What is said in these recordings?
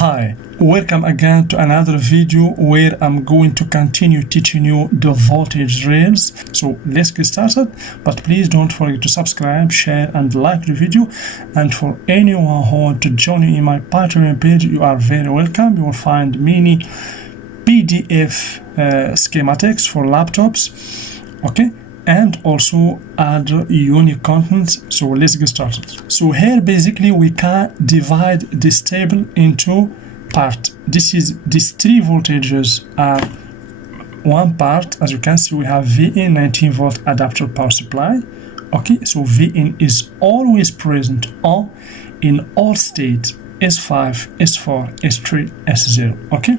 Hi, welcome again to another video where I'm going to continue teaching you the voltage rails. So let's get started, but please don't forget to subscribe, share and like the video. And for anyone who wants to join me in my Patreon page, you are very welcome. You will find many PDF schematics for laptops, okay, and also other unique contents. So let's get started. So here basically we can divide this table into part. These three voltages are one part. As you can see, we have VIN 19 volt adapter power supply. Okay, so VIN is always present on in all states, S5, S4, S3, S0. Okay,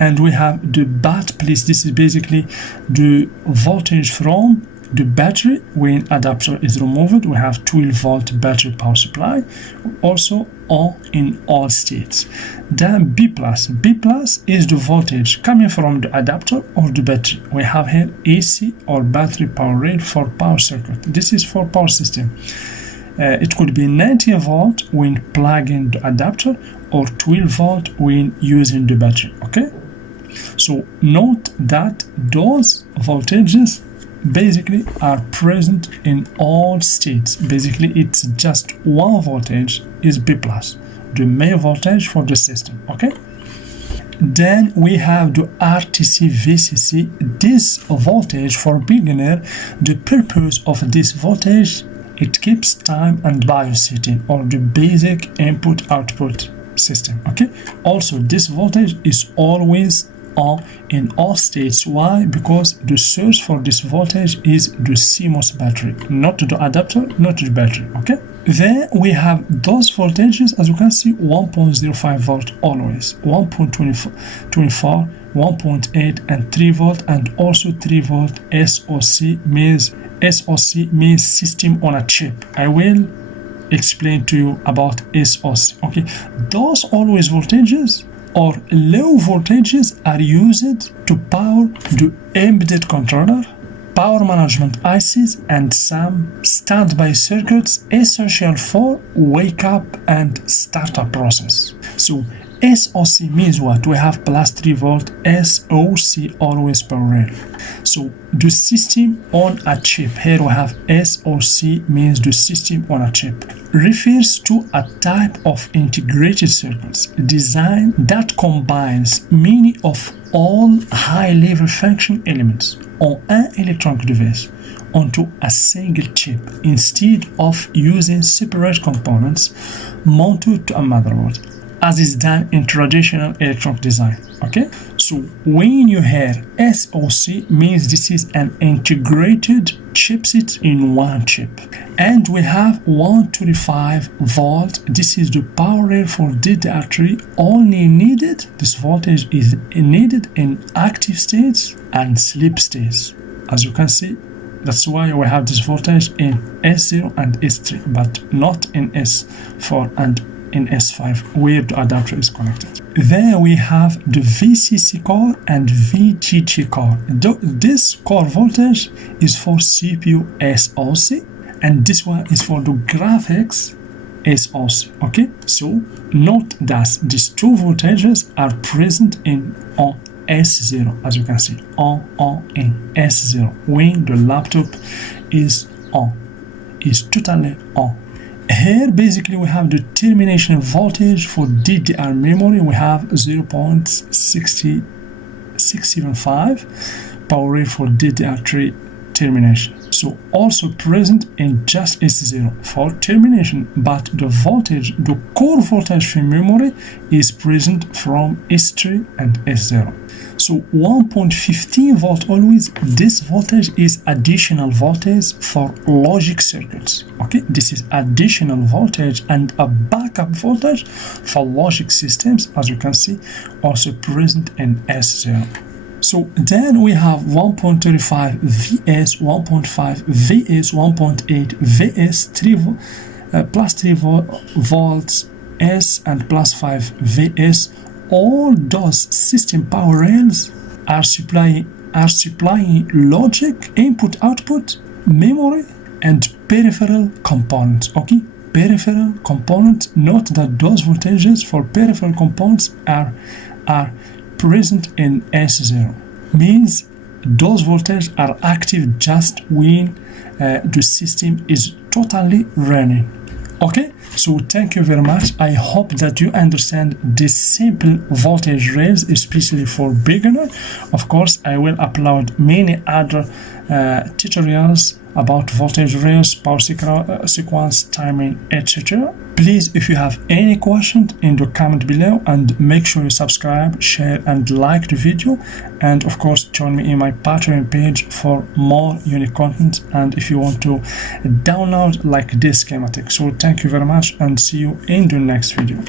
and we have the bat place. This is basically the voltage from the battery when adapter is removed. We have 12 volt battery power supply, also on in all states. Then B plus is the voltage coming from the adapter or the battery. We have here AC or battery power rail for power circuit. This is for power system. It could be 19 volt when plugging the adapter or 12 volt when using the battery. Okay, so note that those voltages basically are present in all states. Basically it's just one voltage is B plus, the main voltage for the system. Okay, then we have the RTC VCC. This voltage for beginner, the purpose of this voltage, it keeps time and BIOS setting or the basic input output system. Okay, also this voltage is always on in all states. Why? Because the source for this voltage is the CMOS battery, not the adapter, not the battery. Okay, then we have those voltages. As you can see, 1.05 volt always, 1.24, 1.8 and 3 volt, and also 3 volt SOC means system on a chip. I will explain to you about SOC. Okay, those always voltages or low voltages are used to power the embedded controller, power management ICs, and some standby circuits essential for wake up and startup process. So SOC means what? We have plus 3 volt SOC always power rail. So the system on a chip. Here we have SOC means the system on a chip. Refers to a type of integrated circuits design that combines many of all high-level function elements on an electronic device onto a single chip instead of using separate components mounted to a motherboard, as is done in traditional electronic design. Okay, so when you hear SOC means this is an integrated chipset in one chip. And we have 125 volt. This is the power rail for DDR3 only needed. This voltage is needed in active states and sleep states. As you can see, that's why we have this voltage in S0 and S3, but not in S4 and in S5 where the adapter is connected. Then we have the VCC core and VGG core. This core voltage is for CPU SOC, and this one is for the graphics SOC. Okay, so note that these two voltages are present on S0, as you can see, on in S0 when the laptop is totally on. Here basically we have the termination voltage for DDR memory. We have 0.675 power rail for DDR3 termination. So also present in just S0 for termination, but the voltage, the core voltage for memory is present from S3 and S0. So 1.15 volt always, this voltage is additional voltage for logic circuits. Okay, this is additional voltage and a backup voltage for logic systems, as you can see, also present in S0. So then we have 1.35 VS, 1.5 VS, 1.8 VS, 3 plus 3 volts S and plus 5 VS. All those system power rails are supplying logic, input, output, memory, and peripheral components. Okay, peripheral components. Note that those voltages for peripheral components are present in S0. Means those voltages are active just when the system is totally running. Okay, so thank you very much. I hope that you understand this simple voltage rails, especially for beginner. Of course, I will upload many other tutorials about voltage rails, power sequence, timing, etc. Please, if you have any questions, in the comment below, and make sure you subscribe, share and like the video, and of course join me in my Patreon page for more unique content, and if you want to download like this schematic. So thank you very much and see you in the next video.